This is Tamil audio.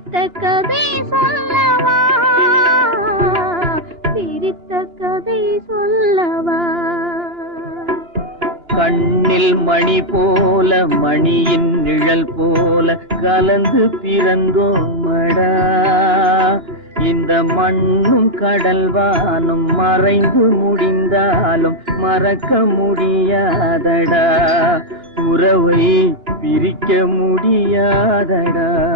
பிரித்த கதை சொல்லவா, பிரித்த கதை சொல்லவா. கண்ணில் மணி போல மணியின் நிழல் போல கலந்து பிறந்தோமடா. இந்த மண்ணும் கடல்வானும் மறைந்து முடிந்தாலும் மறக்க முடியாதடா. உறவை பிரிக்க முடியாதடா.